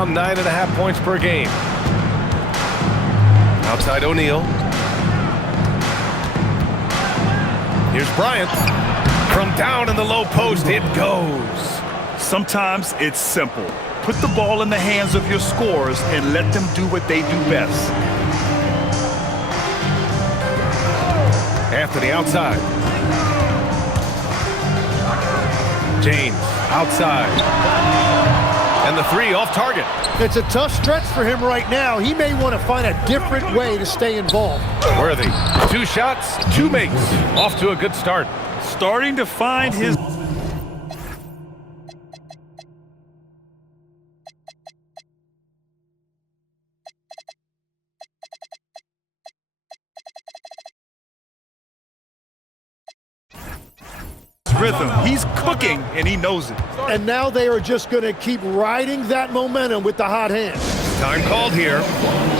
around 9.5 points per game. Outside O'Neal. Here's Bryant. From down in the low post, it goes. Sometimes it's simple. Put the ball in the hands of your scorers and let them do what they do best. Anthony outside. James outside. And the three off target. It's a tough stretch for him right now. He may want to find a different way to stay involved. Worthy. 2 shots, 2 makes. Off to a good start. Starting to find his... rhythm. He's cooking, and he knows it. And now they are just going to keep riding that momentum with the hot hand. Time called here.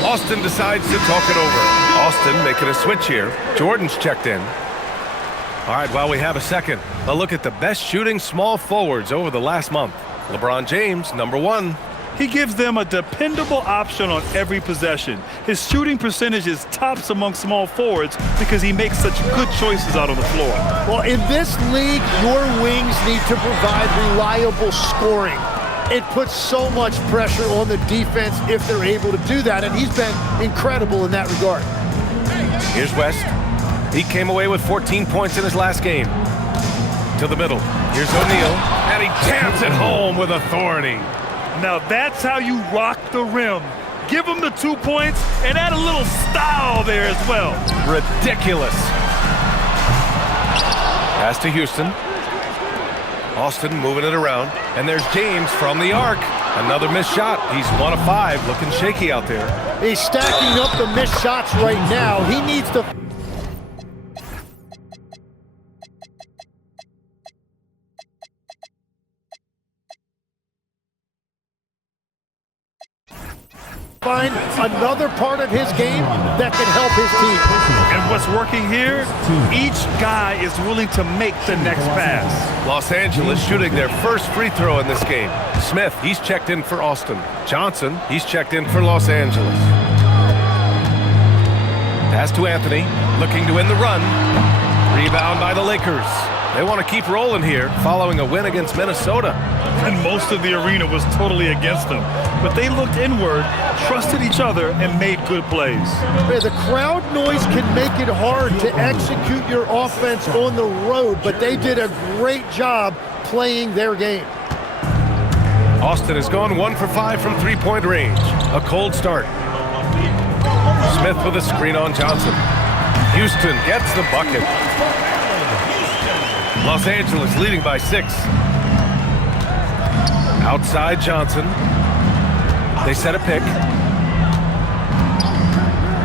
Austin decides to talk it over. Austin making a switch here. Jordan's checked in. All right, while we have a second, a look at the best shooting small forwards over the last month. LeBron James, #1. He gives them a dependable option on every possession. His shooting percentage is tops among small forwards because he makes such good choices out on the floor. Well, in this league, your wings need to provide reliable scoring. It puts so much pressure on the defense if they're able to do that, and he's been incredible in that regard. Here's West. He came away with 14 points in his last game. To the middle. Here's O'Neal, and he jams it home with authority. Now that's how you rock the rim. Give him the 2 points and add a little style there as well. Ridiculous. Pass to Houston. Austin moving it around. And there's James from the arc. Another missed shot. He's 1 of 5, looking shaky out there. He's stacking up the missed shots right now. He needs to... find another part of his game that can help his team. And what's working here, each guy is willing to make the next pass. Los Angeles shooting their first free throw in this game. Smith, he's checked in for Austin. Johnson, he's checked in for Los Angeles. Pass to Anthony, looking to win the run. Rebound by the Lakers. They want to keep rolling here, following a win against Minnesota. And most of the arena was totally against them. But they looked inward, trusted each other, and made good plays. The crowd noise can make it hard to execute your offense on the road, but they did a great job playing their game. Austin has gone 1 for 5 from three-point range. A cold start. Smith with a screen on Johnson. Houston gets the bucket. Los Angeles leading by 6. Outside Johnson. They set a pick.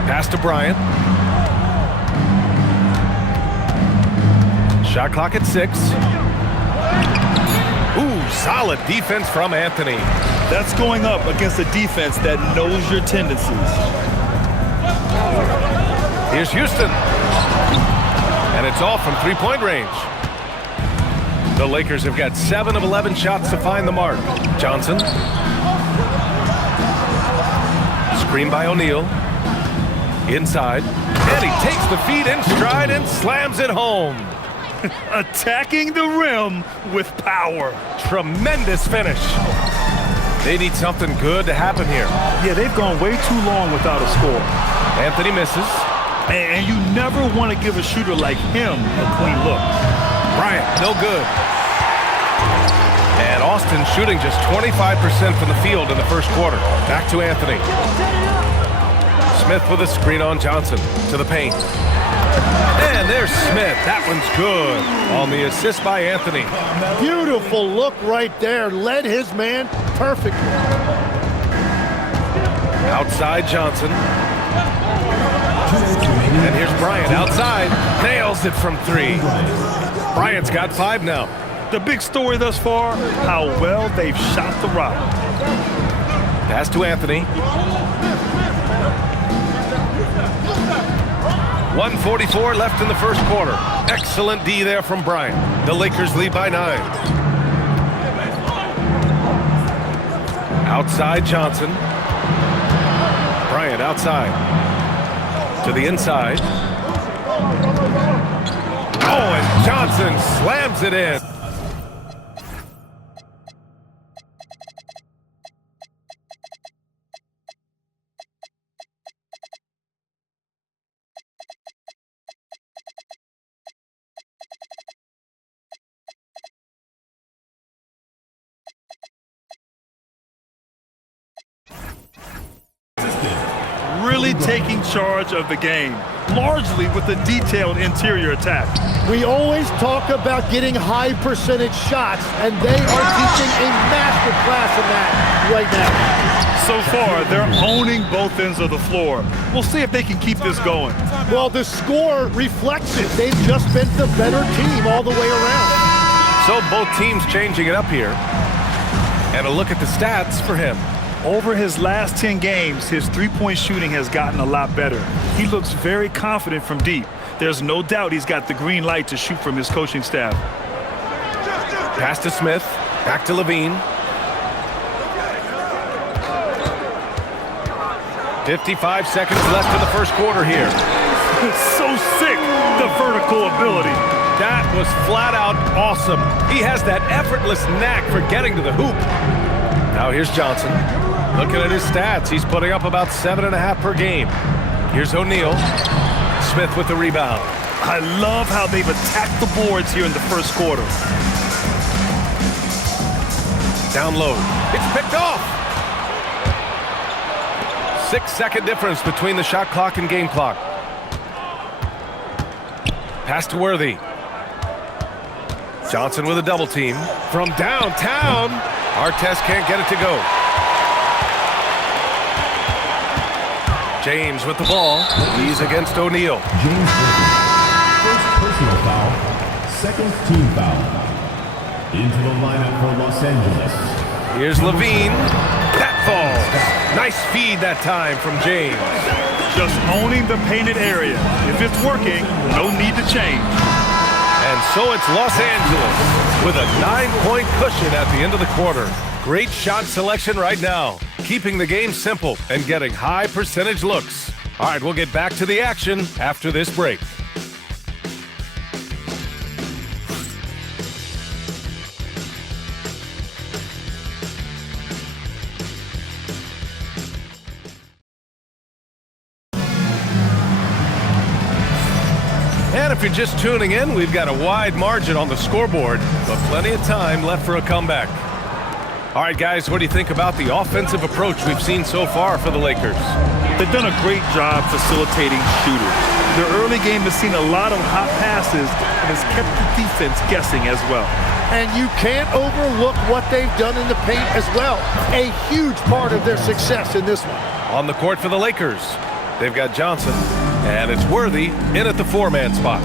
Pass to Bryant. Shot clock at 6. Ooh, solid defense from Anthony. That's going up against a defense that knows your tendencies. Here's Houston. And it's off from three-point range. The Lakers have got 7 of 11 shots to find the mark. Johnson. Screen by O'Neal. Inside. And he takes the feed in stride and slams it home. Attacking the rim with power. Tremendous finish. They need something good to happen here. Yeah, they've gone way too long without a score. Anthony misses. And you never want to give a shooter like him a clean look. Bryant, no good. And Austin shooting just 25% from the field in the first quarter. Back to Anthony. Smith with a screen on Johnson to the paint. And there's Smith. That one's good on the assist by Anthony. Beautiful look right there. Led his man perfectly. Outside Johnson. And here's Bryant outside. Nails it from 3. Bryant's got 5 now. The big story thus far, how well they've shot the rock. Pass to Anthony. 1:44 left in the first quarter. Excellent D there from Bryant. The Lakers lead by 9. Outside Johnson. Bryant outside. To the inside. Oh, and Johnson slams it in. Really taking charge of the game, largely with a detailed interior attack. We always talk about getting high percentage shots, and they are teaching a master class in that right now. So far, they're owning both ends of the floor. We'll see if they can keep this going. Well, the score reflects it. They've just been the better team all the way around. So both teams changing it up here. And a look at the stats for him. Over his last 10 games, his three-point shooting has gotten a lot better. He looks very confident from deep. There's no doubt he's got the green light to shoot from his coaching staff. Pass to Smith. Back to Levine. 55 seconds left in the first quarter here. So sick, the vertical ability. That was flat out awesome. He has that effortless knack for getting to the hoop. Now here's Johnson. Looking at his stats, he's putting up about 7.5 per game. Here's O'Neal. Smith with the rebound. I love how they've attacked the boards here in the first quarter. Down low. It's picked off. 6-second difference between the shot clock and game clock. Pass to Worthy. Johnson with a double team. From downtown, Artest can't get it to go. James with the ball. He's against O'Neal. James first personal foul, second team foul. Into the lineup for Los Angeles. Here's Levine. That falls. Nice feed that time from James. Just owning the painted area. If it's working, no need to change. And so it's Los Angeles with a 9-point cushion at the end of the quarter. Great shot selection right now, keeping the game simple and getting high percentage looks. All right, we'll get back to the action after this break. And if you're just tuning in, we've got a wide margin on the scoreboard, but plenty of time left for a comeback. All right, guys, what do you think about the offensive approach we've seen so far for the Lakers? They've done a great job facilitating shooters. Their early game has seen a lot of hot passes and has kept the defense guessing as well. And you can't overlook what they've done in the paint as well. A huge part of their success in this one. On the court for the Lakers, they've got Johnson, and it's Worthy in at the four-man spot.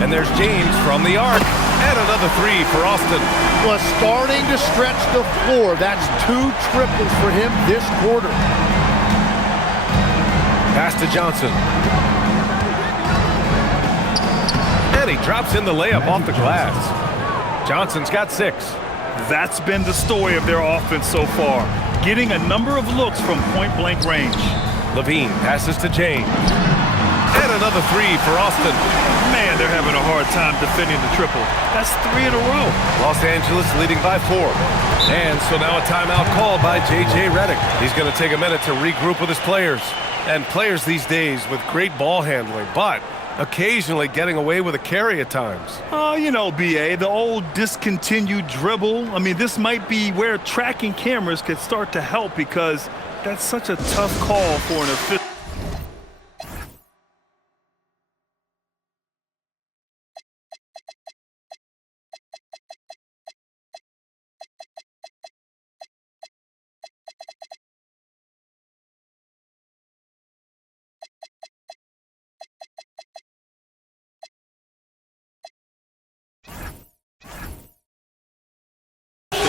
And there's James from the arc, and another three for Austin. Was starting to stretch the floor. That's 2 triples for him this quarter. Pass to Johnson. And he drops in the layup off the glass. Johnson's got 6. That's been the story of their offense so far, getting a number of looks from point-blank range. Levine passes to James. And another three for Austin. Man, they're having a hard time defending the triple. That's 3 in a row. Los Angeles leading by 4. And so now a timeout called by J.J. Redick. He's going to take a minute to regroup with his players. And players these days with great ball handling, but occasionally getting away with a carry at times. You know, B.A., the old discontinued dribble. I mean, this might be where tracking cameras could start to help because that's such a tough call for an official.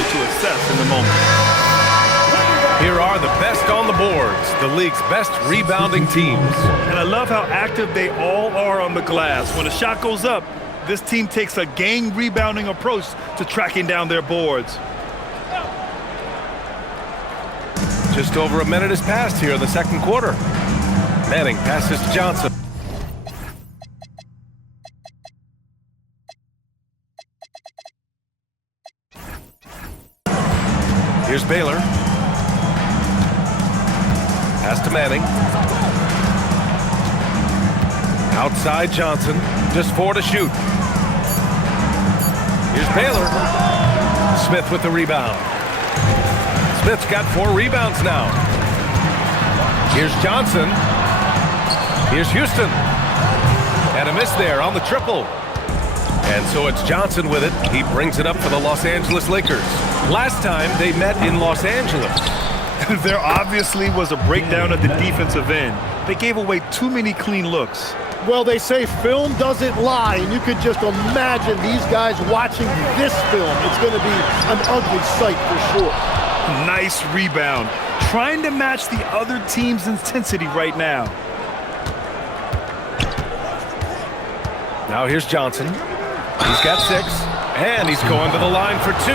To assess in the moment. Here are the best on the boards, the league's best rebounding teams. And I love how active they all are on the glass. When a shot goes up, this team takes a gang rebounding approach to tracking down their boards. Just over a minute has passed here in the second quarter. Manning passes to Johnson. Here's Baylor. Pass to Manning. Outside Johnson. Just 4 to shoot. Here's Baylor. Smith with the rebound. Smith's got 4 rebounds now. Here's Johnson. Here's Houston. And a miss there on the triple. And so it's Johnson with it. He brings it up for the Los Angeles Lakers. Last time they met in Los Angeles. There obviously was a breakdown at the defensive end. They gave away too many clean looks. Well, they say film doesn't lie, and you could just imagine these guys watching this film. It's going to be an ugly sight for sure. Nice rebound. Trying to match the other team's intensity right now. Now here's Johnson. He's got 6, and he's going to the line for 2.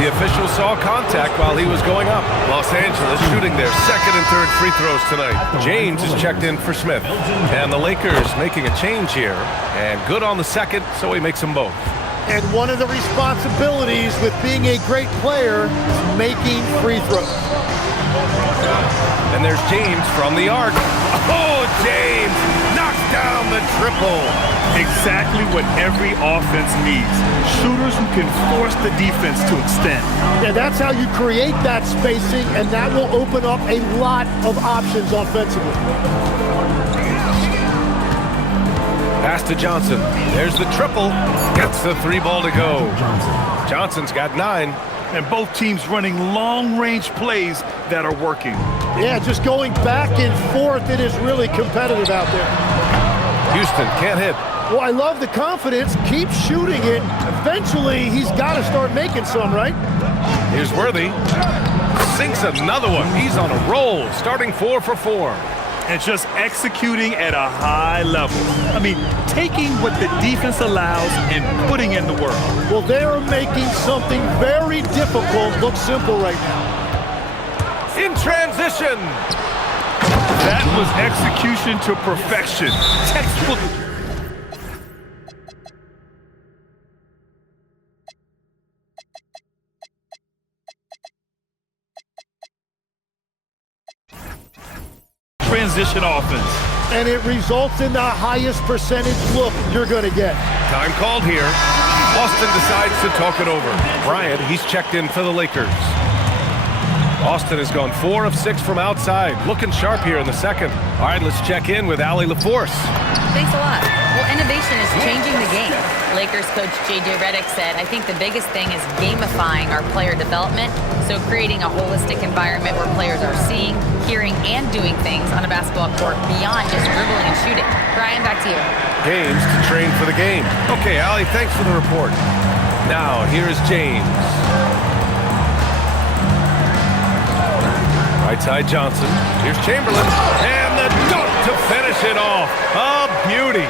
The official saw contact while he was going up. Los Angeles shooting their second and third free throws tonight. James is checked in for Smith. And the Lakers making a change here. And good on the second, so he makes them both. And one of the responsibilities with being a great player is making free throws. And there's James from the arc. Oh, James knocks down the triple. Exactly what every offense needs. Shooters who can force the defense to extend. Yeah, that's how you create that spacing, and that will open up a lot of options offensively. Pass to Johnson. There's the triple. Gets the 3 ball to go. Johnson's got 9. And both teams running long-range plays that are working. Yeah, just going back and forth, it is really competitive out there. Houston can't hit. Well, I love the confidence. Keep shooting it. Eventually, he's got to start making some, right? Here's Worthy. Sinks another one. He's on a roll, starting 4 for 4. And just executing at a high level. I mean, taking what the defense allows and putting in the work. Well, they are making something very difficult look simple right now. In transition. That was execution to perfection. Textbook. Transition offense. And it results in the highest percentage look you're going to get. Time called here. Austin decides to talk it over. Bryant, he's checked in for the Lakers. Austin has gone 4 of 6 from outside. Looking sharp here in the second. All right, let's check in with Allie LaForce. Thanks a lot. Well, innovation is changing the game. Lakers coach J.J. Redick said, I think the biggest thing is gamifying our player development, so creating a holistic environment where players are seeing, hearing, and doing things on a basketball court beyond just dribbling and shooting. Brian, back to you. Games to train for the game. Okay, Allie, thanks for the report. Now, here's James. Right side Johnson. Here's Chamberlain. And the dunk to finish it off. A beauty.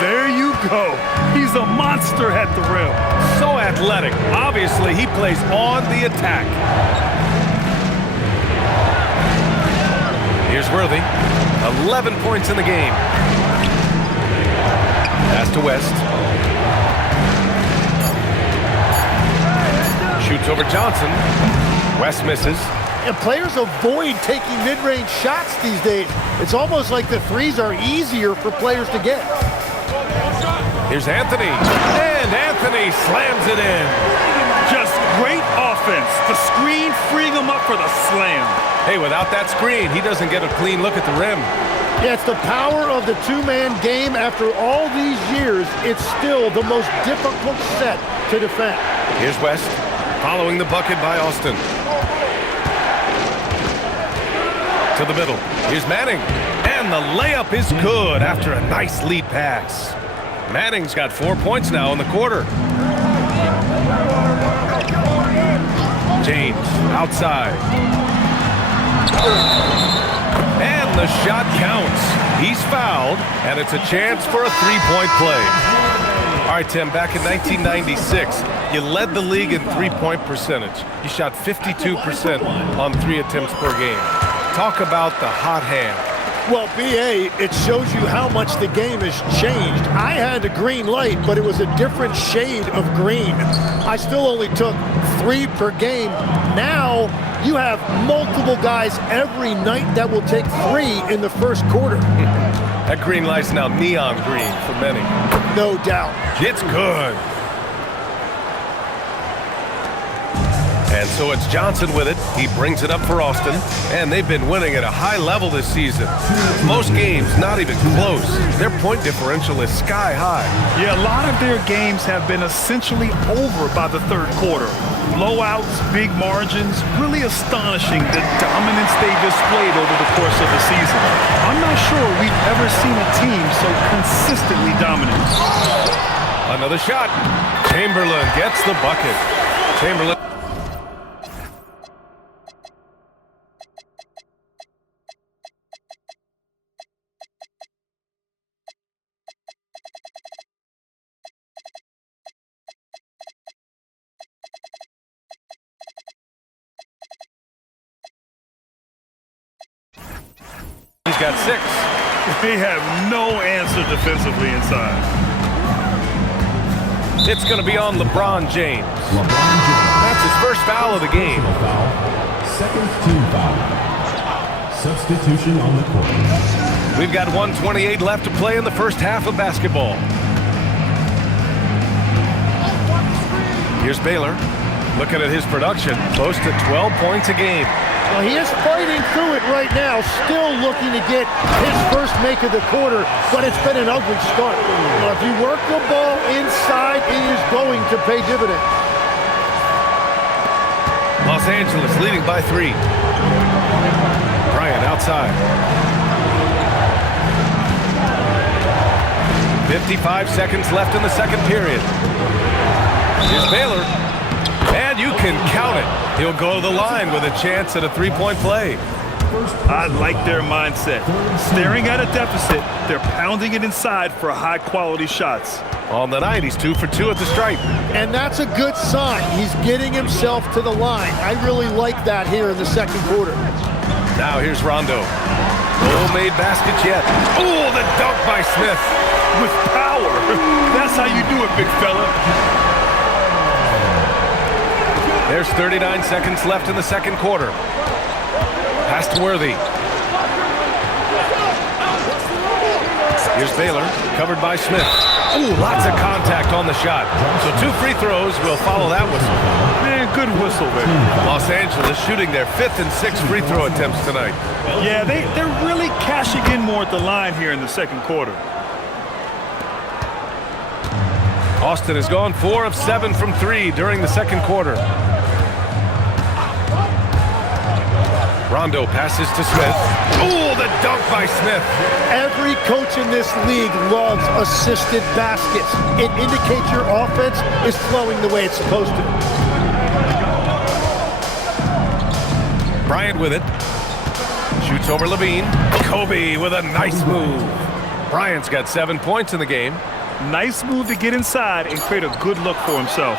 There you go. He's a monster at the rim. So athletic. Obviously, he plays on the attack. Here's Worthy. 11 points in the game. Pass to West. Shoots over Johnson. West misses. And players avoid taking mid-range shots these days. It's almost like the threes are easier for players to get. Here's Anthony. And Anthony slams it in. Just great offense. The screen freeing him up for the slam. Hey, without that screen, he doesn't get a clean look at the rim. Yeah, it's the power of the two-man game. After all these years, it's still the most difficult set to defend. Here's West, following the bucket by Austin. To the middle. Here's Manning. And the layup is good after a nice lead pass. Manning's got 4 points now in the quarter. James outside. And the shot counts. He's fouled, and it's a chance for a three-point play. All right, Tim, back in 1996, You led the league in three-point percentage. You shot 52% on 3 attempts per game. Talk about the hot hand. Well, B.A., it shows you how much the game has changed. I had a green light, but it was a different shade of green. I still only took 3 per game. Now you have multiple guys every night that will take 3 in the first quarter. That green light's now neon green for many. No doubt. It's good. And so it's Johnson with it. He brings it up for Austin. And they've been winning at a high level this season. Most games not even close. Their point differential is sky high. Yeah, a lot of their games have been essentially over by the third quarter. Blowouts, big margins, really astonishing the dominance they displayed over the course of the season. I'm not sure we've ever seen a team so consistently dominant. Another shot. Chamberlain gets the bucket. Chamberlain. He's got 6. They have no answer defensively inside. It's going to be on LeBron James. LeBron James. That's his first foul of the game. Personal foul. Second team foul. Substitution on the court. We've got 1:28 left to play in the first half of basketball. Here's Baylor. Looking at his production, close to 12 points a game. Well, he is fighting through it right now, still looking to get his first make of the quarter, but it's been an ugly start. Well, if you work the ball inside, it is going to pay dividends. Los Angeles leading by 3. Bryant outside. 55 seconds left in the second period. Here's Baylor. And you can count it. He'll go to the line with a chance at a 3-point play. I like their mindset. Staring at a deficit, they're pounding it inside for high-quality shots. On the night, he's 2 for 2 at the stripe. And that's a good sign. He's getting himself to the line. I really like that here in the second quarter. Now here's Rondo. No made baskets yet. Oh, the dunk by Smith. With power. That's how you do it, big fella. There's 39 seconds left in the second quarter. Pass to Worthy. Here's Baylor, covered by Smith. Ooh, lots of contact on the shot. So 2 free throws will follow that whistle. Man, good whistle there. Los Angeles shooting their 5th and 6th free throw attempts tonight. Yeah, they're really cashing in more at the line here in the second quarter. Austin has gone 4 of 7 from 3 during the second quarter. Rondo passes to Smith. Oh, the dunk by Smith. Every coach in this league loves assisted baskets. It indicates your offense is flowing the way it's supposed to. Bryant with it. Shoots over Levine. Kobe with a nice move. Bryant's got 7 points in the game. Nice move to get inside and create a good look for himself.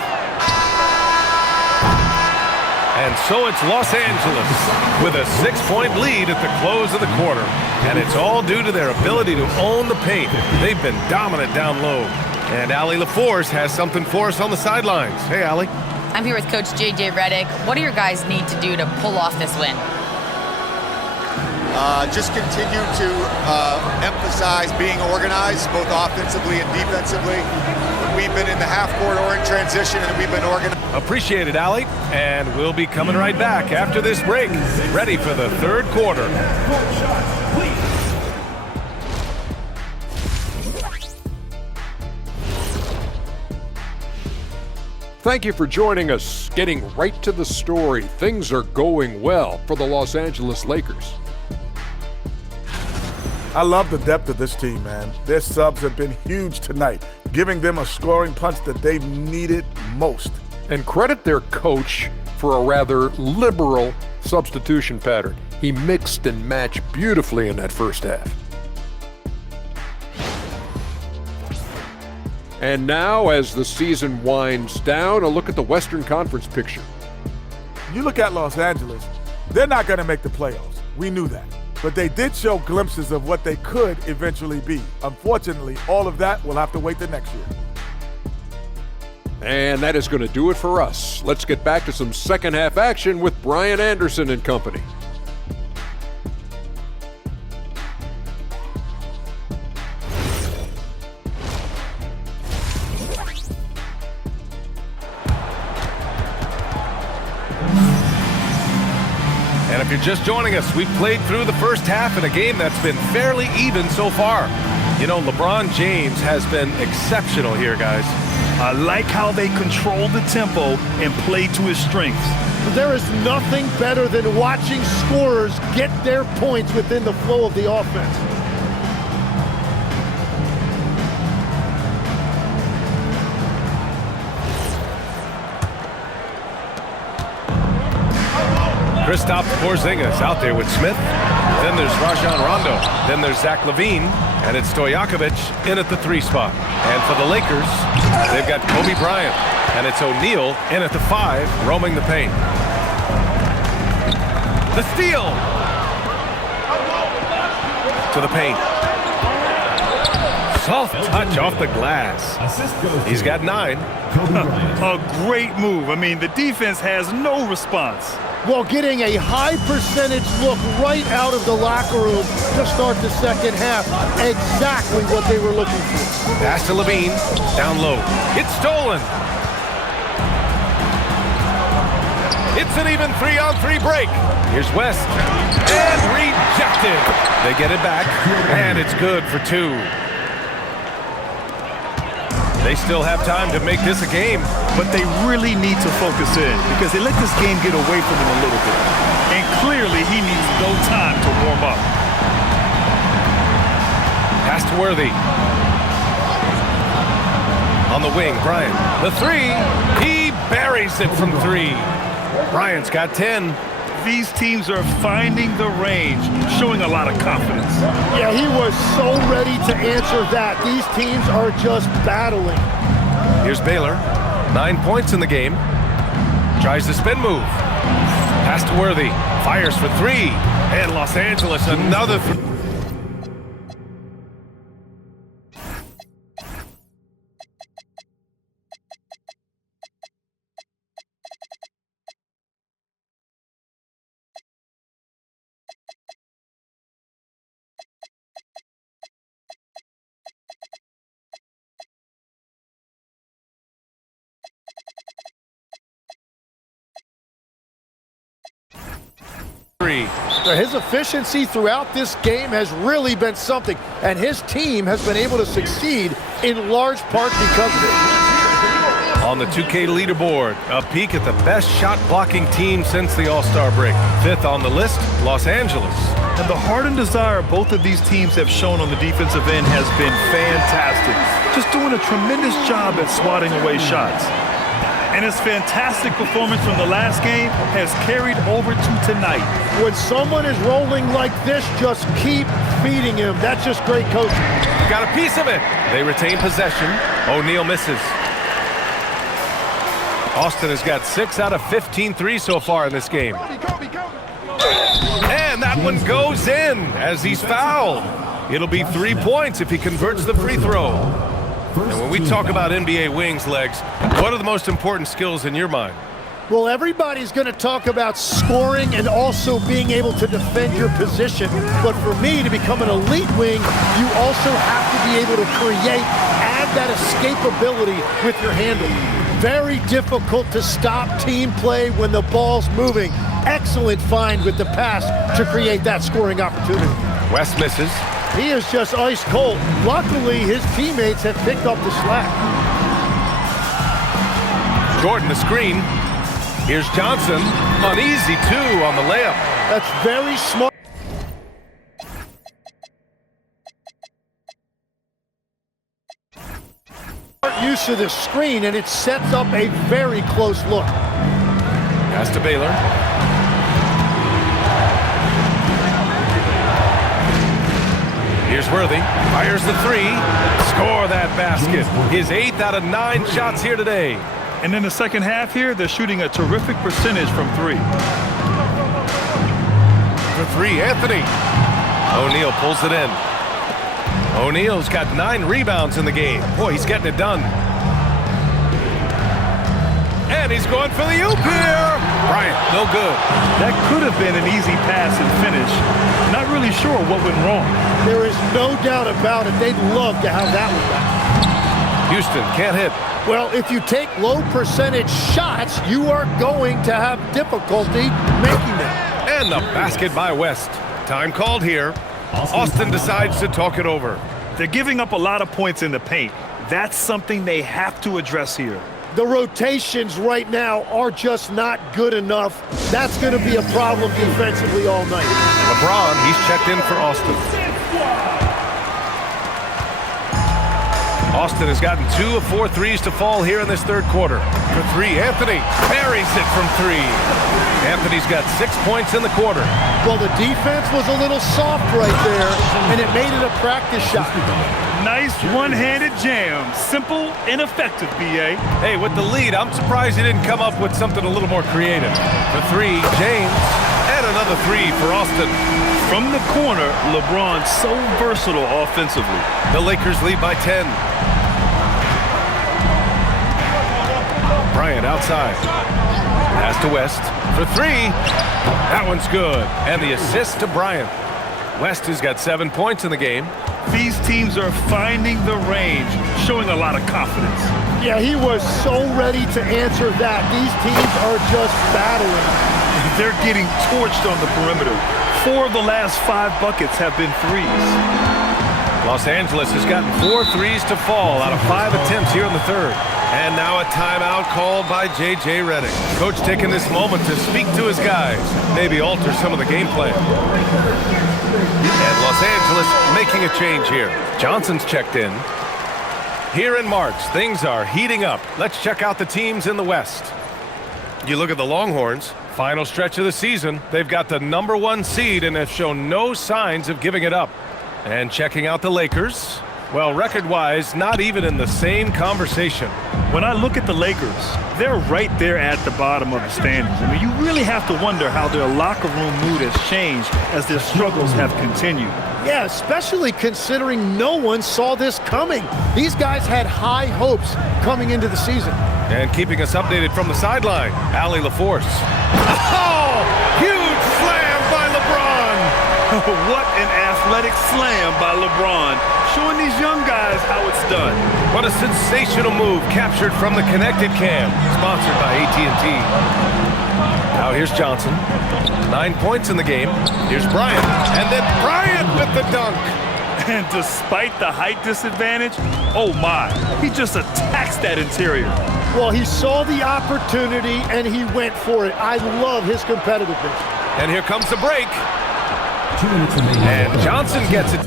And so it's Los Angeles with a 6-point lead at the close of the quarter. And it's all due to their ability to own the paint. They've been dominant down low. And Allie LaForce has something for us on the sidelines. Hey, Allie. I'm here with Coach J.J. Redick. What do your guys need to do to pull off this win? Just continue to emphasize being organized, both offensively and defensively. We've been in the half-court or in transition, and we've been organized. Appreciate it, Allie. And we'll be coming right back after this break, ready for the third quarter. Thank you for joining us. Getting right to the story, things are going well for the Los Angeles Lakers. I love the depth of this team, man. Their subs have been huge tonight, giving them a scoring punch that they've needed most. And credit their coach for a rather liberal substitution pattern. He mixed and matched beautifully in that first half. And now, as the season winds down, a look at the Western Conference picture. You look at Los Angeles, they're not going to make the playoffs. We knew that. But they did show glimpses of what they could eventually be. Unfortunately, all of that will have to wait the next year. And that is going to do it for us. Let's get back to some second half action with Brian Anderson and company. And if you're just joining us, we've played through the first half in a game that's been fairly even so far. You know, LeBron James has been exceptional here, guys. I like how they control the tempo and play to his strengths. There is nothing better than watching scorers get their points within the flow of the offense. Kristaps Porzingis out there with Smith. Then there's Rajon Rondo. Then there's Zach LaVine. And it's Stojakovic in at the 3 spot. And for the Lakers, they've got Kobe Bryant. And it's O'Neal in at the 5, roaming the paint. The steal! To the paint. Soft touch off the glass. He's got 9. A great move. I mean, the defense has no response. While getting a high percentage look right out of the locker room to start the second half. Exactly what they were looking for. Pass to LaVine, down low. It's stolen. It's an even 3-on-3 break. Here's West. And rejected. They get it back, and it's good for 2. They still have time to make this a game. But they really need to focus in because they let this game get away from them a little bit. And clearly he needs no time to warm up. Pass to Worthy. On the wing, Bryant. The 3. He buries it from 3. Bryant's got 10. These teams are finding the range, showing a lot of confidence. Yeah, he was so ready to answer that. These teams are just battling. Here's Baylor. 9 points in the game. Tries the spin move. Pass to Worthy. Fires for 3. And Los Angeles another 3. His efficiency throughout this game has really been something, and his team has been able to succeed in large part because of it. On the 2K leaderboard, a peek at the best shot-blocking team since the All-Star break. 5th on the list, Los Angeles. And the heart and desire both of these teams have shown on the defensive end has been fantastic. Just doing a tremendous job at swatting away shots. And his fantastic performance from the last game has carried over to tonight. When someone is rolling like this, just keep feeding him. That's just great coaching. Got a piece of it. They retain possession. O'Neal misses. Austin has got 6 out of 15 threes so far in this game. And that one goes in as he's fouled. It'll be 3 points if he converts the free throw. And when we talk about NBA wings, Legs, what are the most important skills in your mind? Well, everybody's going to talk about scoring and also being able to defend your position. But for me, to become an elite wing, you also have to be able to create, add that escapability with your handle. Very difficult to stop team play when the ball's moving. Excellent find with the pass to create that scoring opportunity. West misses. He is just ice cold. Luckily, his teammates have picked up the slack. Jordan the screen. Here's Johnson. An easy 2 on the layup. That's very smart. Use of the screen, and it sets up a very close look. Pass to Baylor. Here's Here's Worthy. Fires the three. Score that basket. His 8th out of 9 shots here today. And in the second half here, they're shooting a terrific percentage from 3. For 3, Anthony. O'Neal pulls it in. O'Neal's got 9 rebounds in the game. Boy, he's getting it done. And he's going for the oop here. Bryant, no good. That could have been an easy pass and finish. Not really sure what went wrong. There is no doubt about it. They'd love to have that one back. Houston can't hit. Well, if you take low percentage shots, you are going to have difficulty making them. And the basket by West. Time called here. Austin decides to talk it over. They're giving up a lot of points in the paint. That's something they have to address here. The rotations right now are just not good enough. That's going to be a problem defensively all night. LeBron, he's checked in for Austin. Austin has gotten 2 of 4 threes to fall here in this third quarter. For 3, Anthony buries it from 3. Anthony's got 6 points in the quarter. Well, the defense was a little soft right there, and it made it a practice shot. Nice one-handed jam. Simple and effective, B.A. Hey, with the lead, I'm surprised he didn't come up with something a little more creative. For 3, James, and another 3 for Austin. From the corner, LeBron so versatile offensively. The Lakers lead by 10. Bryant outside. Pass to West for 3. That one's good. And the assist to Bryant. West has got 7 points in the game. These teams are finding the range, showing a lot of confidence. Yeah, he was so ready to answer that. These teams are just battling. They're getting torched on the perimeter. 4 of the last 5 buckets have been threes. Los Angeles has gotten 4 threes to fall out of 5 attempts here in the third. And now a timeout called by J.J. Redick. Coach taking this moment to speak to his guys, maybe alter some of the game plan. And Los Angeles making a change here. Johnson's checked in. Here in March, things are heating up. Let's check out the teams in the West. You look at the Longhorns, final stretch of the season. They've got the #1 seed and have shown no signs of giving it up. And checking out the Lakers, well, record-wise, not even in the same conversation. When I look at the Lakers, they're right there at the bottom of the standings. I mean, you really have to wonder how their locker room mood has changed as their struggles have continued. Yeah, especially considering no one saw this coming. These guys had high hopes coming into the season. And keeping us updated from the sideline, Allie LaForce. Oh! Huge slam by LeBron! What an athletic slam by LeBron, showing these young guys how it's done. What a sensational move captured from the connected cam, sponsored by AT&T. Now here's Johnson. 9 points in the game. Here's Bryant, and then Bryant with the dunk. And despite the height disadvantage, oh my, he just attacks that interior. Well, he saw the opportunity, and he went for it. I love his competitiveness. And here comes the break. 2 minutes remaining. And Johnson gets it.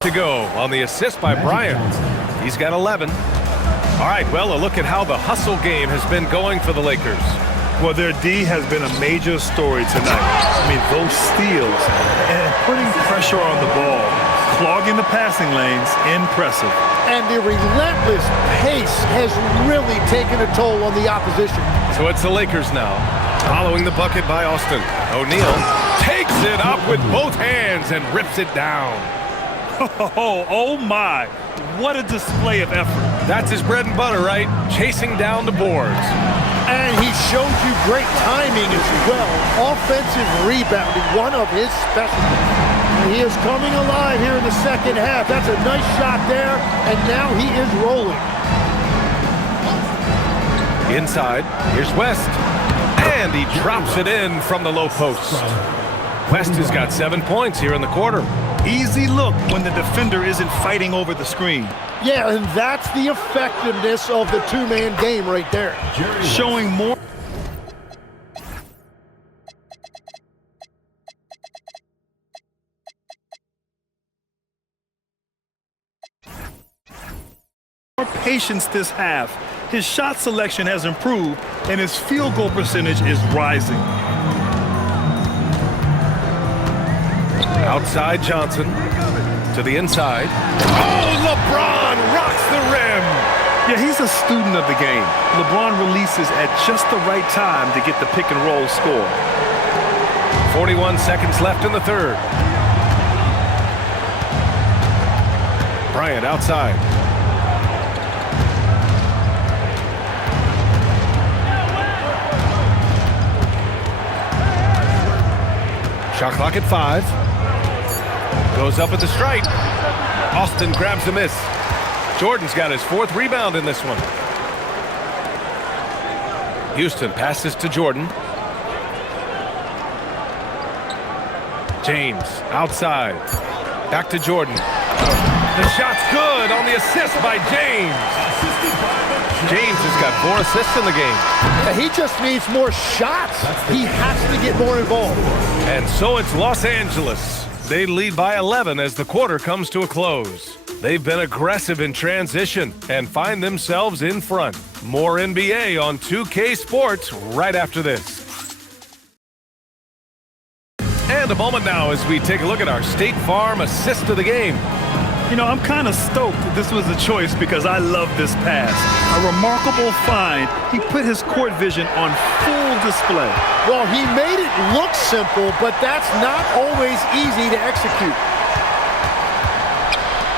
To go on the assist by Bryant. He's got 11. All right, well, a look at how the hustle game has been going for the Lakers. Well, their D has been a major story tonight. I mean, those steals and putting pressure on the ball, clogging the passing lanes, impressive. And the relentless pace has really taken a toll on the opposition. So it's the Lakers now, following the bucket by Austin. O'Neal takes it up with both hands and rips it down. Oh my, what a display of effort. That's his bread and butter, right? Chasing down the boards. And he showed you great timing as well. Offensive rebounding, one of his specialties. He is coming alive here in the second half. That's a nice shot there, and now he is rolling. Inside, here's West. And he drops it in from the low post. West has got 7 points here in the quarter. Easy look when the defender isn't fighting over the screen. Yeah, and that's the effectiveness of the two-man game right there. Showing more. More patience this half His shot selection has improved, and his field goal percentage is rising. Outside Johnson to the inside. Oh, LeBron rocks the rim. Yeah, he's a student of the game. LeBron releases at just the right time to get the pick and roll score. 41 seconds left in the third. Bryant outside. Shot clock at 5. Goes up at the stripe. Austin grabs a miss. Jordan's got his 4th rebound in this one. Houston passes to Jordan. James outside. Back to Jordan. The shot's good on the assist by James. James has got 4 assists in the game. He just needs more shots. He has to get more involved. And so it's Los Angeles. They lead by 11 as the quarter comes to a close. They've been aggressive in transition and find themselves in front. More NBA on 2K Sports right after this. And a moment now as we take a look at our State Farm assist of the game. You know, I'm kind of stoked that this was a choice because I love this pass. A remarkable find. He put his court vision on full display. Well, he made it look simple, but that's not always easy to execute.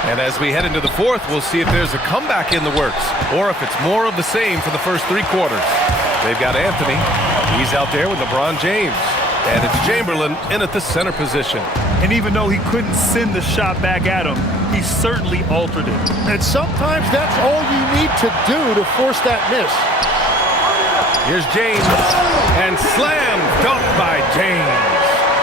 And as we head into the fourth, we'll see if there's a comeback in the works or if it's more of the same for the first 3 quarters. They've got Anthony. He's out there with LeBron James. And it's Chamberlain in at the center position. And even though he couldn't send the shot back at him, he certainly altered it. And sometimes that's all you need to do to force that miss. Here's James. And slam dunk by James.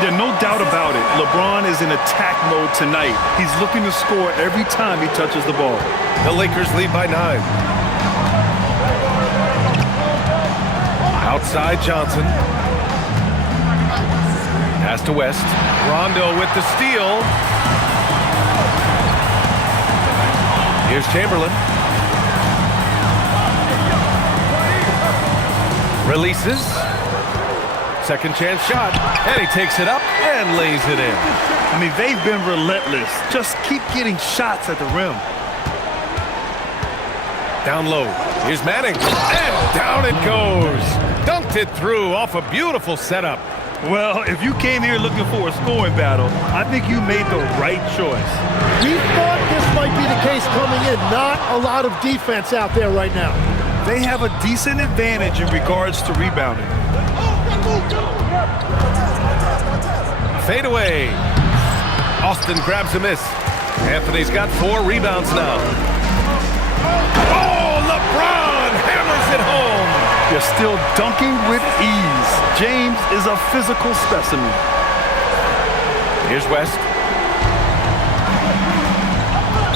Yeah, no doubt about it. LeBron is in attack mode tonight. He's looking to score every time he touches the ball. The Lakers lead by 9. Outside Johnson. Pass to West. Rondo with the steal. Here's Chamberlain. Releases. Second chance shot. And he takes it up and lays it in. I mean, they've been relentless. Just keep getting shots at the rim. Down low. Here's Manning. And down it goes. Dunked it through off a beautiful setup. Well, if you came here looking for a scoring battle, I think you made the right choice. We thought this might be the case coming in. Not a lot of defense out there right now. They have a decent advantage in regards to rebounding. Fade away. Austin grabs a miss. Anthony's got 4 rebounds now. Oh, LeBron hammers it home. You're still dunking with ease. James is a physical specimen. Here's West.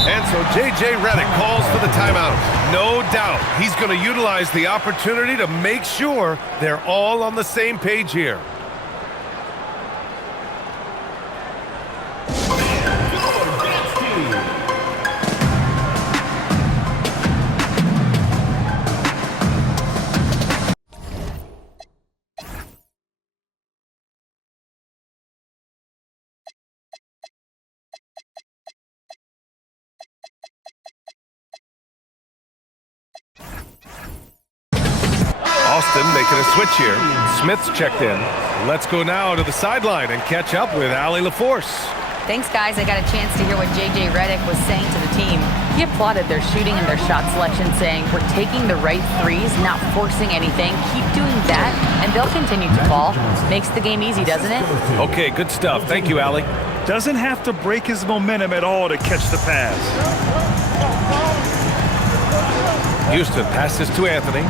And so J.J. Redick calls for the timeout. No doubt he's going to utilize the opportunity to make sure they're all on the same page here. Austin making a switch here. Smith's checked in. Let's go now to the sideline and catch up with Allie LaForce. Thanks, guys. I got a chance to hear what J.J. Redick was saying to the team. He applauded their shooting and their shot selection, saying, "We're taking the right threes, not forcing anything. Keep doing that, and they'll continue to fall." Makes the game easy, doesn't it? Okay, good stuff. Thank you, Allie. Doesn't have to break his momentum at all to catch the pass. Houston passes to Anthony.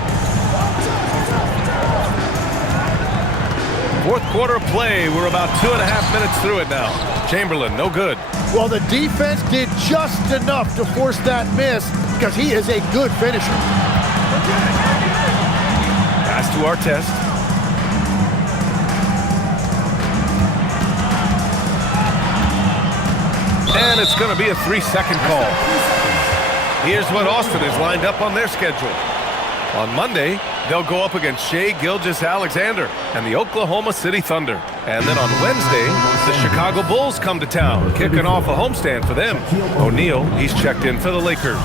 Fourth quarter play. We're about 2.5 minutes through it now. Chamberlain, no good. Well, the defense did just enough to force that miss because he is a good finisher. Pass to Artest. And it's going to be a 3-second call. Here's what Austin has lined up on their schedule. On Monday, they'll go up against Shai Gilgeous-Alexander and the Oklahoma City Thunder. And then on Wednesday, the Chicago Bulls come to town, kicking off a homestand for them. O'Neal, he's checked in for the Lakers.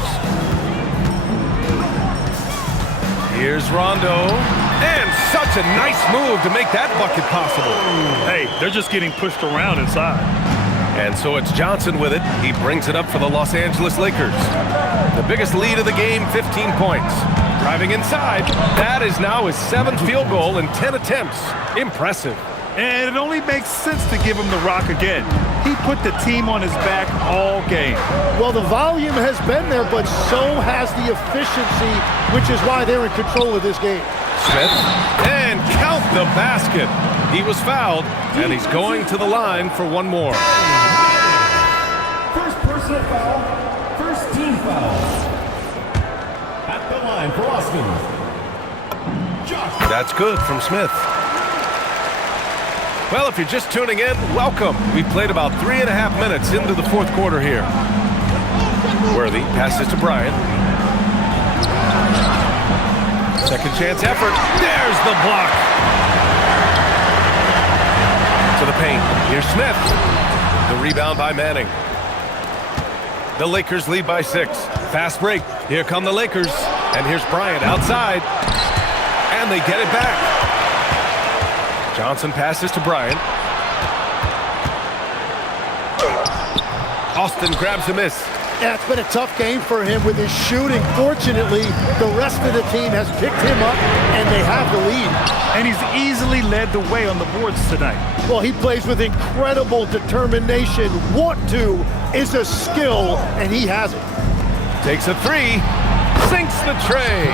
Here's Rondo. And such a nice move to make that bucket possible. Hey, they're just getting pushed around inside. And so it's Johnson with it. He brings it up for the Los Angeles Lakers. The biggest lead of the game, 15 points. Driving inside, that is now his 7th field goal in 10 attempts. Impressive. And it only makes sense to give him the rock again. He put the team on his back all game. Well, the volume has been there, but so has the efficiency, which is why they're in control of this game. Smith, and count the basket. He was fouled, and he's going to the line for one more. First personal foul, first team foul. At the line for Austin. Josh. That's good from Smith. Well, if you're just tuning in, welcome. We played about 3.5 minutes into the fourth quarter here. Worthy passes to Bryant. Second chance effort. There's the block. To the paint. Here's Smith. The rebound by Manning. The Lakers lead by 6. Fast break. Here come the Lakers. And here's Bryant outside. And they get it back. Johnson passes to Bryant. Austin grabs a miss. Yeah, it's been a tough game for him with his shooting. Fortunately, the rest of the team has picked him up, and they have the lead. And he's easily led the way on the boards tonight. Well, he plays with incredible determination. Want to is a skill, and he has it. Takes a 3. Sinks the tray.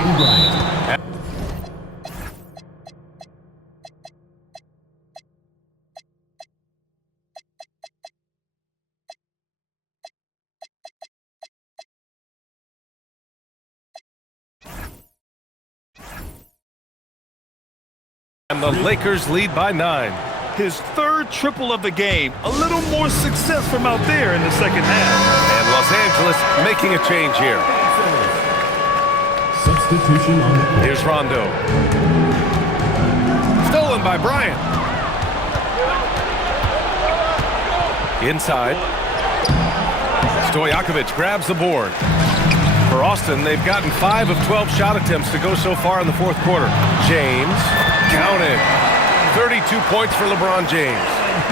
And the Lakers lead by 9. His 3rd triple of the game. A little more success from out there in the second half. And Los Angeles making a change here. Substitution on the court. Here's Rondo. Stolen by Bryant. Inside. Stojakovic grabs the board. For Austin, they've gotten 5 of 12 shot attempts to go so far in the fourth quarter. James, counted. 32 points for LeBron James.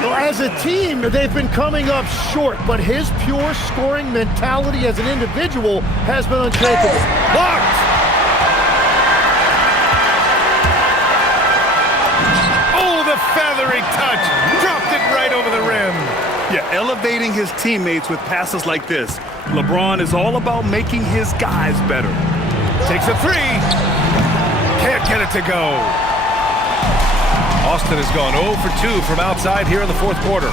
Well, as a team, they've been coming up short, but his pure scoring mentality as an individual has been unshakable. Blocked! Oh, the feathery touch. Dropped it right over the rim. Yeah, elevating his teammates with passes like this. LeBron is all about making his guys better. Takes a 3. Can't get it to go. Austin has gone 0 for 2 from outside here in the fourth quarter.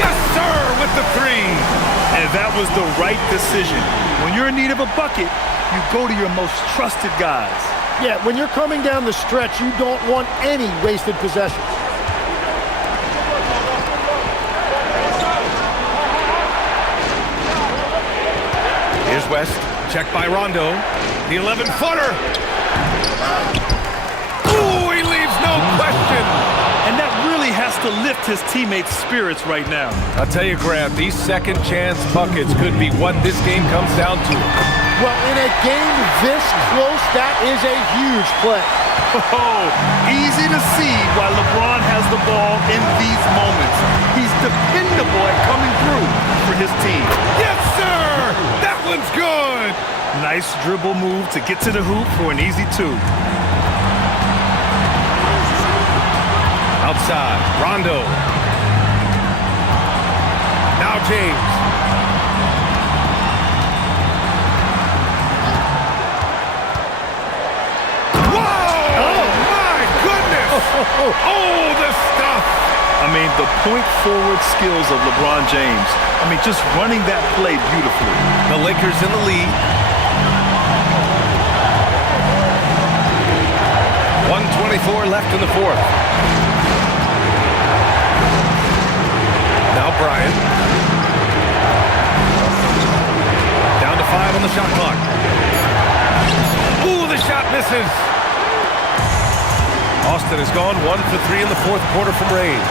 Yes, sir, with the 3. And that was the right decision. When you're in need of a bucket, you go to your most trusted guys. Yeah, when you're coming down the stretch, you don't want any wasted possessions. Here's West, checked by Rondo. The 11-footer. Ooh, he leaves no question. And that really has to lift his teammates' spirits right now. I'll tell you, Grant, these second chance buckets could be what this game comes down to. Well, in a game this close, that is a huge play. Oh, easy to see why LeBron has the ball in these moments. He's dependable at coming through for his team. Yes, sir! That one's good! Nice dribble move to get to the hoop for an easy 2. Outside, Rondo. Now James. Oh, the stuff! I mean, the point-forward skills of LeBron James. I mean, just running that play beautifully. The Lakers in the lead. 1:24 left in the fourth. Now Bryant. Down to 5 on the shot clock. Misses. Austin has gone 1 for 3 in the fourth quarter from range.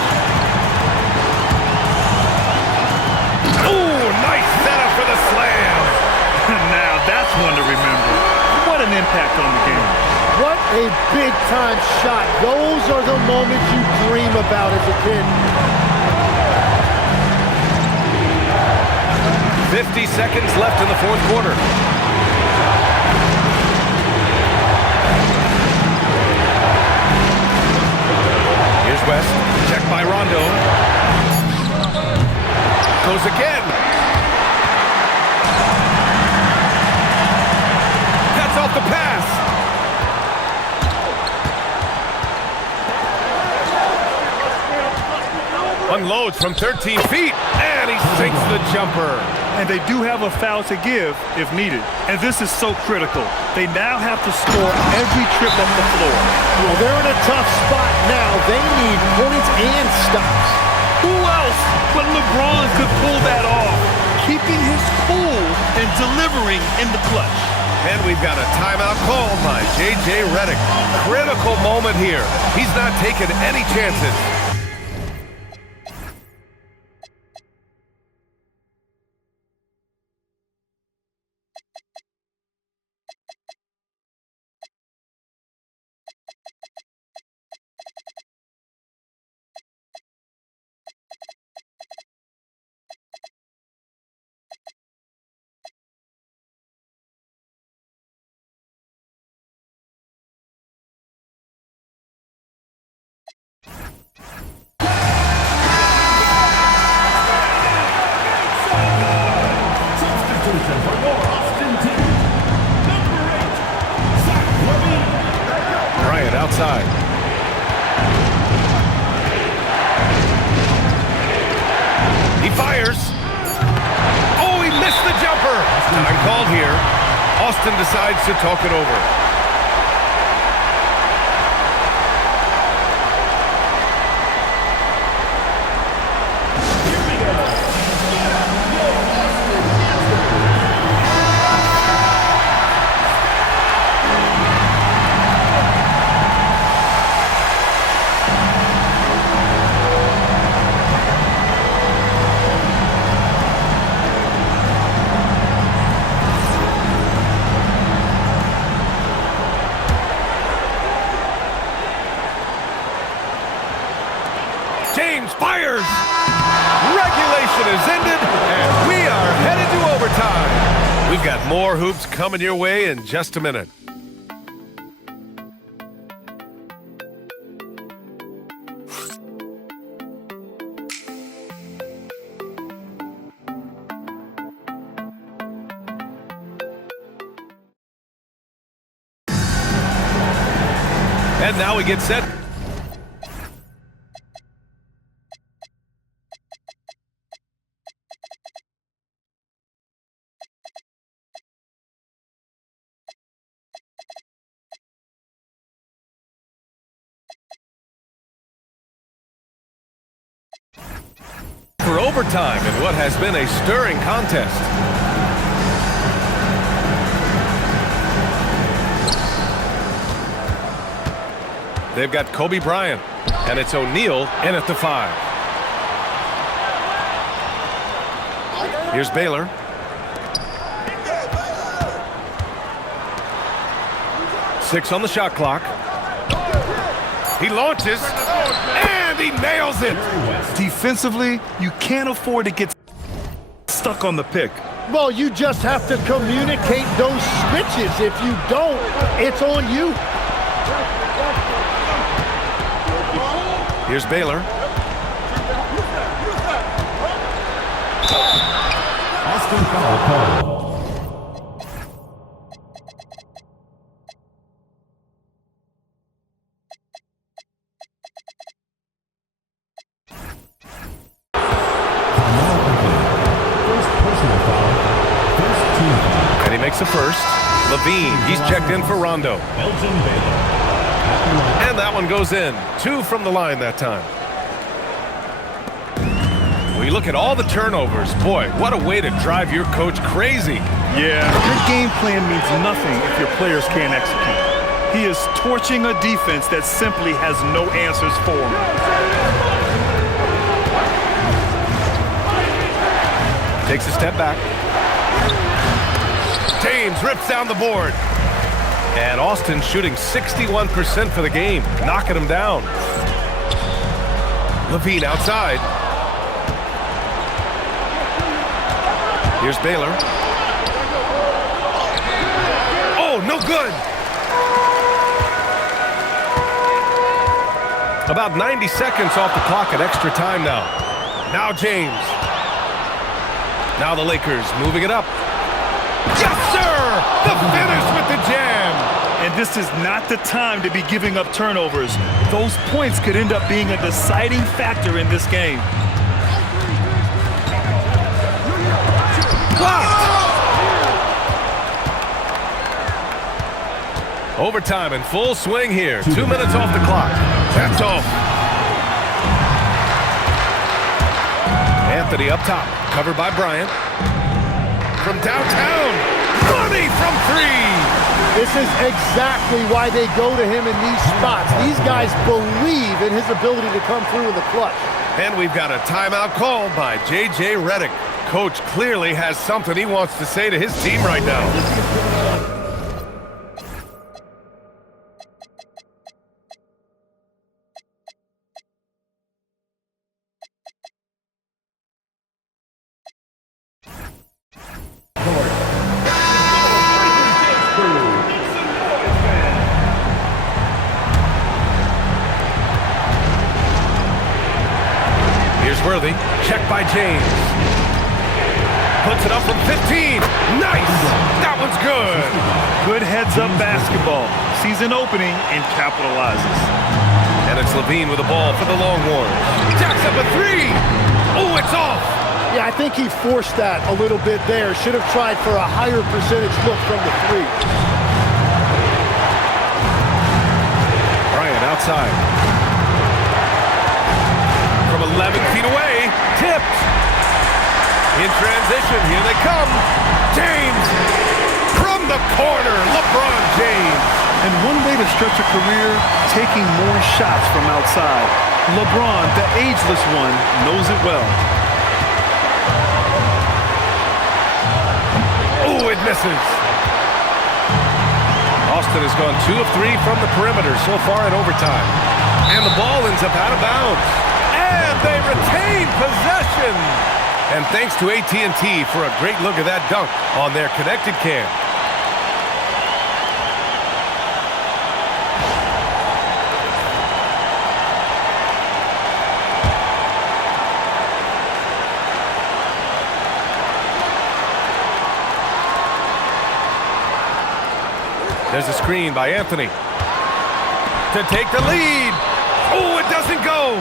Oh, nice setup for the slam. Now that's one to remember. What an impact on the game. What a big-time shot. Those are the moments you dream about as a kid. 50 seconds left in the fourth quarter. Here's West. Checked by Rondo. Goes again. Cuts off the pass. Unloads from 13 feet, and he sinks the jumper. And they do have a foul to give if needed. And this is so critical. They now have to score every trip up the floor. Well, they're in a tough spot now. They need points and stops. Who else but LeBron could pull that off? Keeping his cool and delivering in the clutch. And we've got a timeout called by J.J. Redick. Critical moment here. He's not taking any chances. Bryant outside. He fires. Oh, he missed the jumper. Time called here. Austin decides to talk it over. James fires! Regulation is ended, and we are headed to overtime. We've got more hoops coming your way in just a minute. And now we get set. For overtime in what has been a stirring contest. They've got Kobe Bryant, and it's O'Neal in at the 5. Here's Baylor. Six on the shot clock. He launches, and he nails it. Defensively, you can't afford to get stuck on the pick. Well, you just have to communicate those switches. If you don't, it's on you. Here's Baylor. Austin foul call. And he makes a first. Levine, he's checked in for Rondo. And that one goes in. 2 from the line that time. We look at all the turnovers. Boy, what a way to drive your coach crazy. Yeah, your game plan means nothing if your players can't execute. He is torching a defense that simply has no answers for him. Takes a step back. James rips down the board. And Austin shooting 61% for the game, knocking him down. Levine outside. Here's Baylor. Oh, no good. About 90 seconds off the clock at extra time now. Now James. Now the Lakers moving it up. Yes, sir! The finish with the jam. And this is not the time to be giving up turnovers. Those points could end up being a deciding factor in this game. Overtime in full swing here. 2 minutes off the clock. That's off. Anthony up top. Covered by Bryant. From downtown. Money from three. This is exactly why they go to him in these spots. These guys believe in his ability to come through in the clutch. And we've got a timeout called by J.J. Redick. Coach clearly has something he wants to say to his team right now. Worthy, checked by James. Puts it up from 15. Nice! That one's good. Good heads-up basketball. Sees an opening and capitalizes. And it's Levine with the ball for the Longhorns. Jacks up a three. Oh, it's off. Yeah, I think he forced that a little bit there. Should have tried for a higher percentage look from the three. Bryant outside. 11 feet away, tipped. In transition, here they come. James from the corner, LeBron James. And one way to stretch a career, taking more shots from outside. LeBron, the ageless one, knows it well. Oh, it misses. Austin has gone 2 of 3 from the perimeter so far in overtime. And the ball ends up out of bounds. And they retain possession. And thanks to AT&T for a great look at that dunk on their connected cam. There's a screen by Anthony to take the lead. Oh, it doesn't go.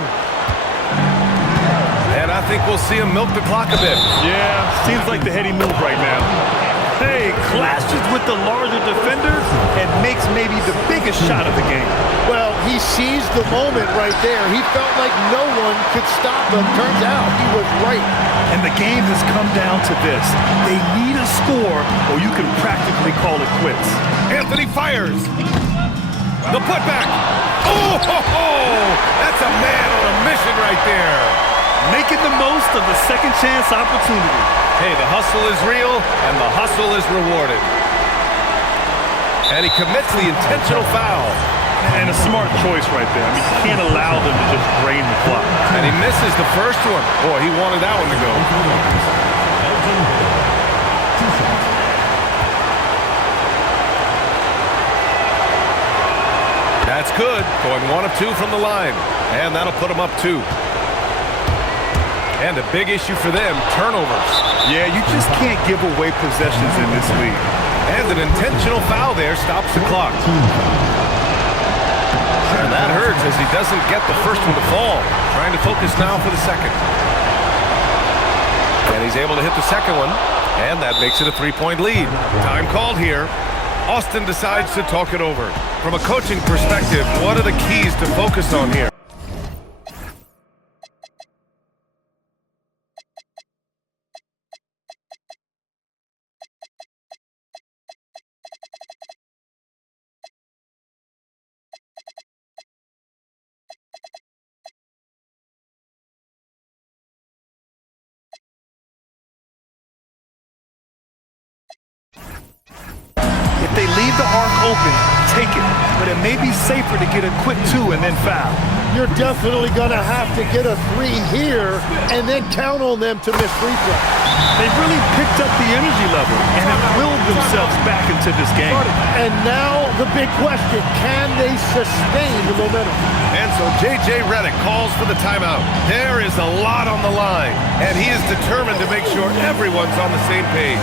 And I think we'll see him milk the clock a bit. Yeah, seems like the heady move right now. Hey, clashes with the larger defenders and makes maybe the biggest shot of the game. Well, he seized the moment right there. He felt like no one could stop him. Turns out he was right. And the game has come down to this. They need a score or you can practically call it quits. Anthony fires. The putback. Oh, ho, ho. That's a man on a mission right there. Making the most of the second chance opportunity. Hey, the hustle is real, and the hustle is rewarded. And he commits the intentional foul. And a smart choice right there. I mean, you can't allow them to just drain the clock. And he misses the first one. Boy, he wanted that one to go. That's good. Going 1 of 2 from the line. And that'll put him up 2. And a big issue for them, turnovers. Yeah, you just can't give away possessions in this league. And an intentional foul there stops the clock. And that hurts as he doesn't get the first one to fall. Trying to focus now for the second. And he's able to hit the second one. And that makes it a 3-point lead. Time called here. Austin decides to talk it over. From a coaching perspective, what are the keys to focus on here? leave the arc open, take it. But it may be safer to get a quick 2 and then foul. You're definitely going to have to get a 3 here and then count on them to miss free throw. They've really picked up the energy level and have willed themselves back into this game. And now the big question, can they sustain the momentum? And so J.J. Redick calls for the timeout. There is a lot on the line, and he is determined to make sure everyone's on the same page.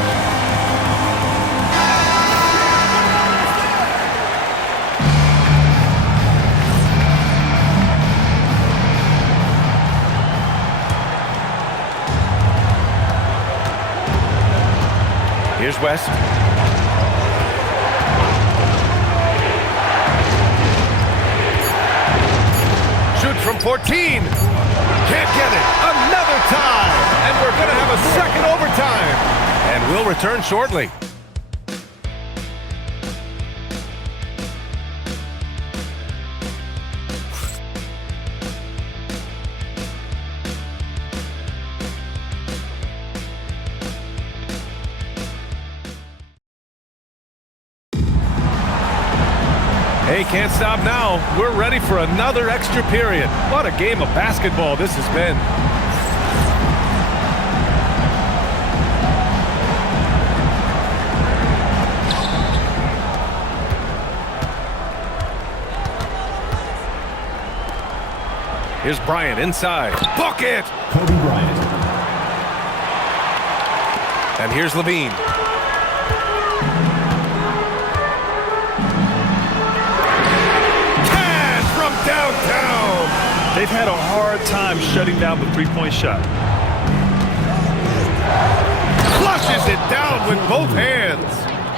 Here's West. Shoots from 14. Can't get it. Another tie. And we're going to have a second overtime. And we'll return shortly. Hey, can't stop now. We're ready for another extra period. What a game of basketball this has been. Here's Bryant inside. Bucket! Kobe Bryant. And here's Levine. Downtown. They've had a hard time shutting down the three-point shot. Flushes it down with both hands.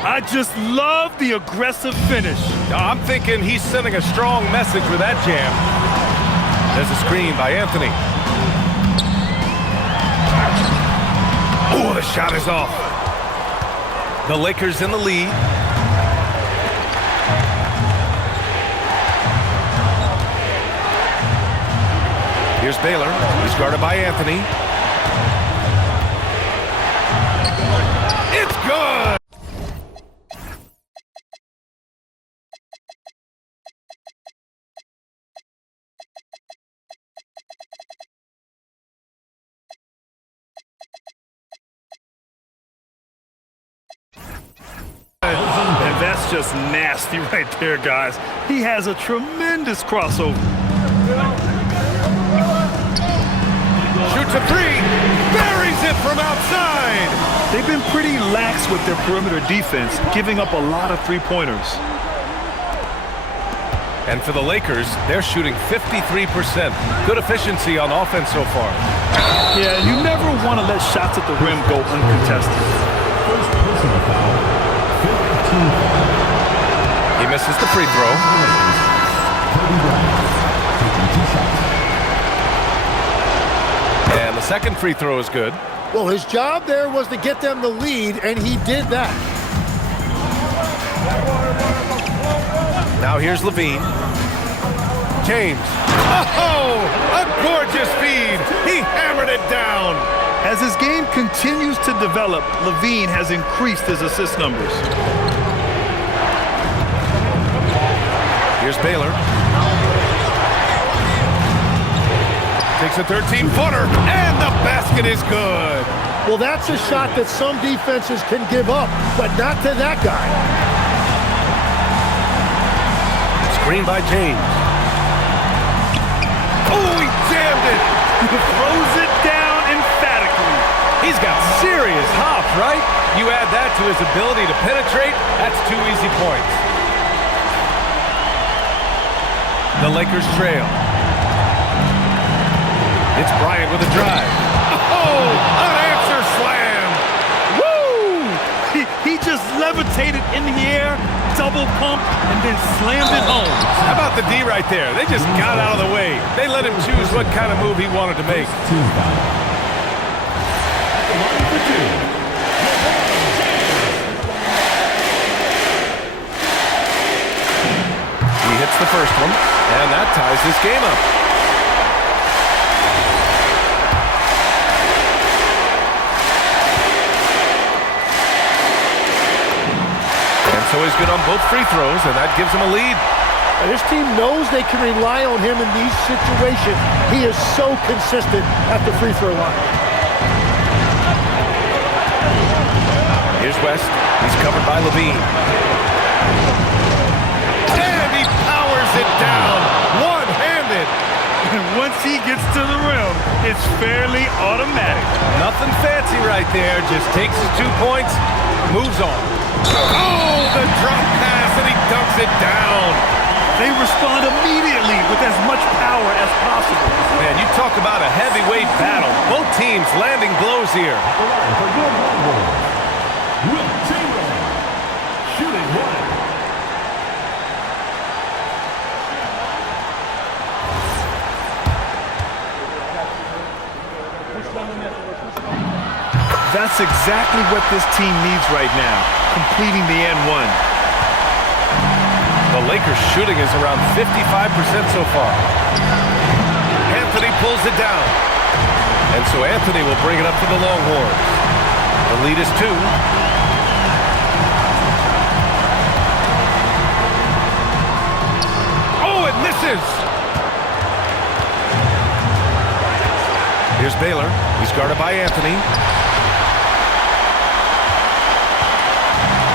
I just love the aggressive finish. I'm thinking he's sending a strong message with that jam. There's a screen by Anthony. Oh, the shot is off. The Lakers in the lead. Here's Baylor. He's guarded by Anthony. It's good! And that's just nasty right there, guys. He has a tremendous crossover. Shoots a three, buries it from outside. They've been pretty lax with their perimeter defense, giving up a lot of three-pointers. And for the Lakers, they're shooting 53%. Good efficiency on offense so far. Yeah, you never want to let shots at the rim go uncontested. First personal foul. 15. He misses the free throw. Kobe Bryant taking 2 shots. And the second free throw is good. Well, his job there was to get them the lead, and he did that. Now here's Levine. James. Oh, a gorgeous feed. He hammered it down. As his game continues to develop, Levine has increased his assist numbers. Here's Baylor. Takes a 13-footer, and the basket is good. Well, that's a shot that some defenses can give up, but not to that guy. Screen by James. Oh, he jammed it. Throws it down emphatically. He's got serious hops, right? You add that to his ability to penetrate, that's 2 easy points. The Lakers trail. It's Bryant with a drive. Oh, an answer slam. Woo! He just levitated in the air, double pumped, and then slammed it home. How about the D right there? They just got out of the way. They let him choose what kind of move he wanted to make. Team foul. Line for 2. He hits the first one, and that ties this game up. So always good on both free throws, and that gives them a lead. His team knows they can rely on him in these situations. He is so consistent at the free throw line. Here's West. He's covered by Levine. And he powers it down, one-handed. And once he gets to the rim, it's fairly automatic. Nothing fancy right there. Just takes his 2 points, moves on. Oh, the drop pass, and he dunks it down. They respond immediately with as much power as possible. Man, you talk about a heavyweight battle. Both teams landing blows here. Shooting one. That's exactly what this team needs right now, completing the and one. The Lakers' shooting is around 55% so far. Anthony pulls it down. And so Anthony will bring it up for the Longhorns. The lead is 2. Oh, it misses! Here's Baylor. He's guarded by Anthony.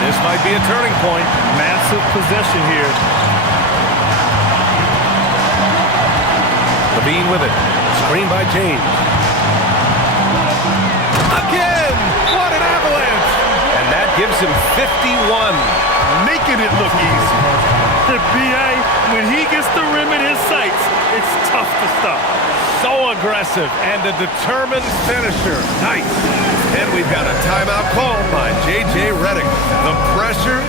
This might be a turning point. Massive possession here. Levine with it. Screen by James. Again! What an avalanche! And that gives him 51. Making it look easy. The B.A., when he gets the rim in his sights, it's tough to stop. So aggressive and a determined finisher. Nice. And we've got a timeout called by J.J. Redick. The pressure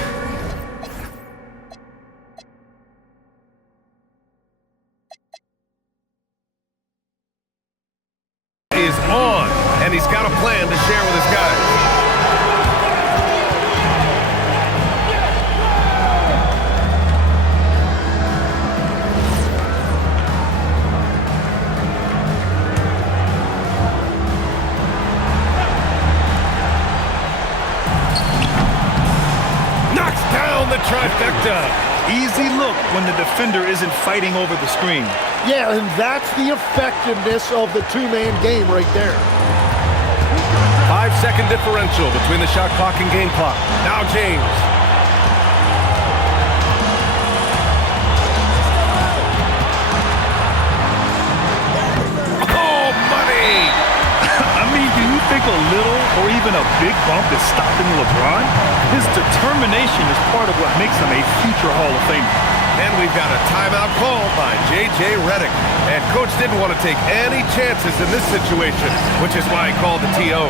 is on, and he's got a plan to share with his guys. The trifecta. Easy look when the defender isn't fighting over the screen. Yeah, and that's the effectiveness of the two-man game right there. 5-second differential between the shot clock and game clock. Now James. Oh, money! I mean, do you think a little or even a big bump is stopping LeBron? His determination is part of what makes him a future Hall of Famer. And we've got a timeout called by J.J. Redick. And Coach didn't want to take any chances in this situation, which is why he called the T.O.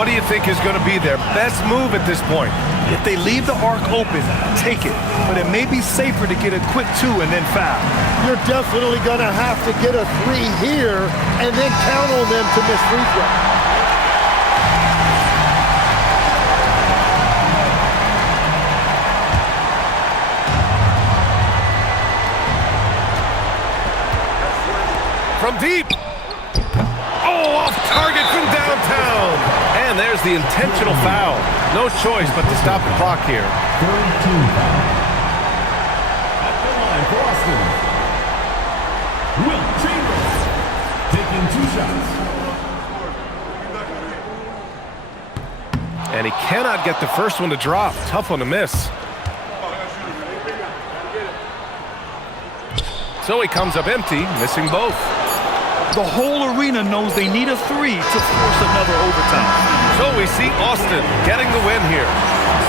What do you think is going to be their best move at this point? If they leave the arc open, take it. But it may be safer to get a quick 2 and then foul. You're definitely going to have to get a 3 here and then count on them to miss free throw. From deep. Oh, off target from downtown. And there's the intentional foul. No choice but to stop the clock here. Third team foul. At the line for Austin, Will Chamberlain, taking 2 shots. And he cannot get the first one to drop. Tough one to miss. So he comes up empty, missing both. The whole arena knows they need a 3 to force another overtime. So we see Austin getting the win here.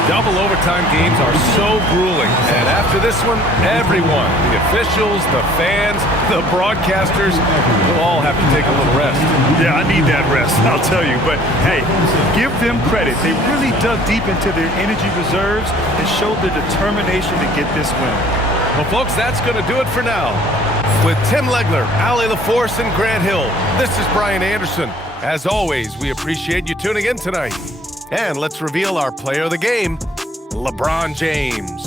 Double overtime games are so grueling. And after this one, everyone, the officials, the fans, the broadcasters, will all have to take a little rest. Yeah, I need that rest, I'll tell you. But, hey, give them credit. They really dug deep into their energy reserves and showed the determination to get this win. Well, folks, that's going to do it for now. With Tim Legler, Allie LaForce, and Grant Hill, this is Brian Anderson. As always, we appreciate you tuning in tonight. And let's reveal our player of the game, LeBron James.